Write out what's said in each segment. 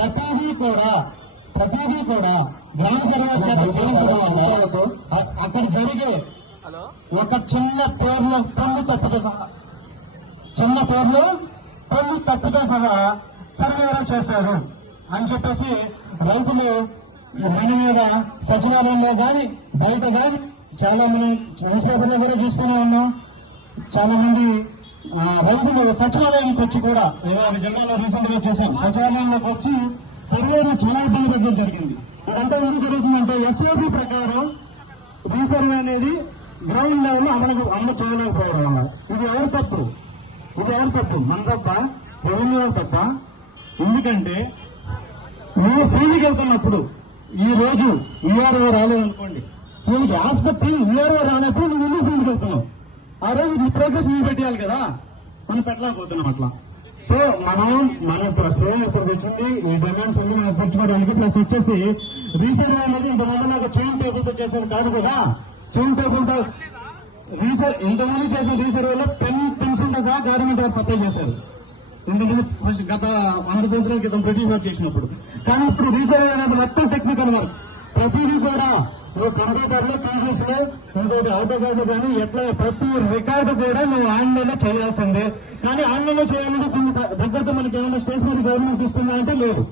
ప్రతిదీ కూడా గ్రామ సర్వే చేత చేయించడం వల్ల అక్కడ జరిగే ఒక చిన్న పేర్లు పన్ను తప్పితే సహా సర్వేలో చేశారు అని చెప్పేసి రైతులు మన మీద సచివాలయంలో కానీ బయట కానీ చాలా మనం న్యూస్ పేపర్లో కూడా చూస్తూనే ఉన్నాం. చాలా మంది రైతులు సచివాలయానికి వచ్చి కూడా జిల్లాలో రీసెంట్ గా చూసాం, సచివాలయంలోకి వచ్చి సర్వేను చాలా ఇబ్బంది పెట్టడం జరిగింది. ఇదంతా ఎందుకు జరుగుతుందంటే ఎస్ఓపి ప్రకారం రీసర్వే అనేది గ్రౌండ్ లెవెల్లో అమలు చేయలేకపోవడం వల్ల. ఇది ఎవరు తప్పు? మన తప్ప, రెవెన్యూ వాళ్ళు తప్ప? ఎందుకంటే నువ్వు ఫీల్డ్కి వెళ్తున్నప్పుడు ఈ రోజు ఈఆర్ఓ రాలేదనుకోండి, ఫీల్డ్కి ఆసుపత్రి ఈఆర్ఓ రానప్పుడు నువ్వు ఎందుకు ఫీల్డ్కి వెళ్తున్నావు? ఆ రోజు నీ ప్రోగ్రెస్ నువ్వు పెట్టాలి కదా, మనం పెట్టలేకపోతున్నాం అట్లా. సో మన ప్లస్ ఇప్పటికి వచ్చింది ఈ డిమాండ్స్ అన్ని మనం తెచ్చుకోవడానికి. ప్లస్ వచ్చేసి రీసర్వే అనేది ఇంతమంది నాకు చైన్ టేబుల్ తో చేసేది కాదు కదా. చైన్ టేబుల్ తో ఇంతమంది చేసిన రీసర్వేలో పెన్సిల్ తో సహా గవర్నమెంట్ వారు సప్లై చేశారు ఇంతమంది గత 100 సంవత్సరాల క్రితం బ్రిటిష్ వారు చేసినప్పుడు. కానీ ఇప్పుడు రీసర్వే అనేది మొత్తం టెక్నికల్ వర్క్. ప్రతిదీ కూడా నువ్వు కంప్యూటర్లో, పీజీస్ లో, ఇంకోటి ఆటో కార్డు కానీ ఎట్లా ప్రతి రికార్డు కూడా నువ్వు ఆన్లైన్ లో చేయాల్సిందే. కానీ ఆన్లైన్ లో చేయాలంటే కొన్ని దగ్గరతో మనకి ఏమైనా స్టేషనరీ గవర్నమెంట్ ఇస్తుందా అంటే లేదు.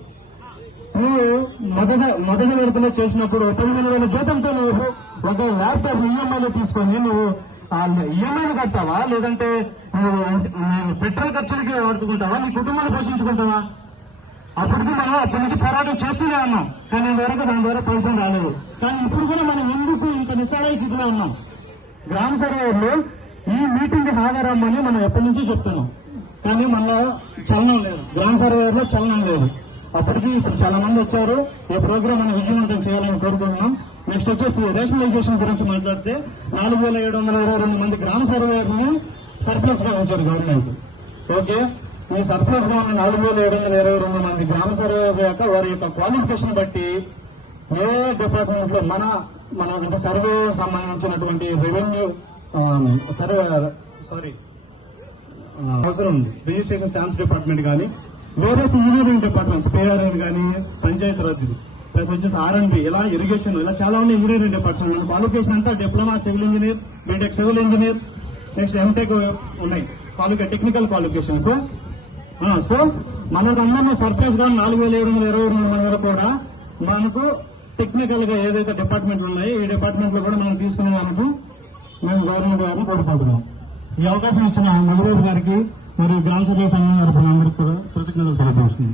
నువ్వు మొదటి విడతలో చేసినప్పుడు 15,000 జీతంతో నువ్వు ఒక ల్యాప్టాప్ ఈఎంఐలో తీసుకొని నువ్వు ఈఎంఐలు కడతావా, లేదంటే పెట్రోల్ ఖర్చులకి వాడుకుంటావా, నీ కుటుంబాన్ని పోషించుకుంటావా? అప్పటికి మనం అప్పటి నుంచి పోరాటం చేస్తూనే ఉన్నాం, కానీ ఇంతవరకు దాని ద్వారా ఫలితం రాలేదు. కానీ ఇప్పుడు కూడా మనం ఎందుకు ఇంత నిస్సహాయ స్థితిలో ఉన్నాం? గ్రామ సర్వేలో ఈ మీటింగ్ హాజరమ్మని మనం ఎప్పటి నుంచి చెప్తున్నాం, కానీ మనలో చలనం లేదు. గ్రామ సర్వేలో చలనం లేదు. అప్పటికి ఇప్పుడు చాలా మంది వచ్చారు. ఈ ప్రోగ్రామ్ మనం విజయవంతం చేయాలని కోరుకుంటున్నాం. నెక్స్ట్ వచ్చేసి రేషనలైజేషన్ గురించి మాట్లాడితే 4,722 మంది గ్రామ సర్వేయర్ని సర్ప్లస్ గా ఉంచారు గవర్నమెంట్. ఓకే, ఈ సర్ప్లస్ గా ఉన్న 4,722 మంది గ్రామ సర్వే యొక్క వారి యొక్క క్వాలిఫికేషన్ బట్టి ఏ డిపార్ట్మెంట్ లో మన అంటే సర్వే సంబంధించినటువంటి రెవెన్యూ అవసరం ఉంది. రిజిస్ట్రేషన్ స్టాంప్స్ డిపార్ట్మెంట్ కానీ వేరే ఇంజనీరింగ్ డిపార్ట్మెంట్స్, పేఆర్ఎన్ కానీ, పంచాయతీ రాజ్, ప్లస్ వచ్చేసి ఆర్ఎండ్బి, ఇలా ఇరిగేషన్, ఇలా చాలా ఉన్నాయి ఇంజనీరింగ్ డిపార్ట్మెంట్. క్వాలిఫికేషన్ అంతా diploma civil engineer, BTech civil engineer, next MTech ఉన్నాయి టెక్నికల్ క్వాలిఫికేషన్. సో మనకందరినీ సర్ప్లస్ గా 4,722 మంది కూడా మనకు టెక్నికల్ గా ఏదైతే డిపార్ట్మెంట్లు ఉన్నాయో ఈ డిపార్ట్మెంట్ లో కూడా మనం తీసుకునే దానికి మేము గవర్నమెంట్ గారిని కోరుకుంటున్నాం. ఈ అవకాశం ఇచ్చిన మధుబాబు గారికి మరియు గ్రామ సర్వే సంఘం తరఫున అందరికీ కూడా కృతజ్ఞతలు తెలియజేస్తున్నాం.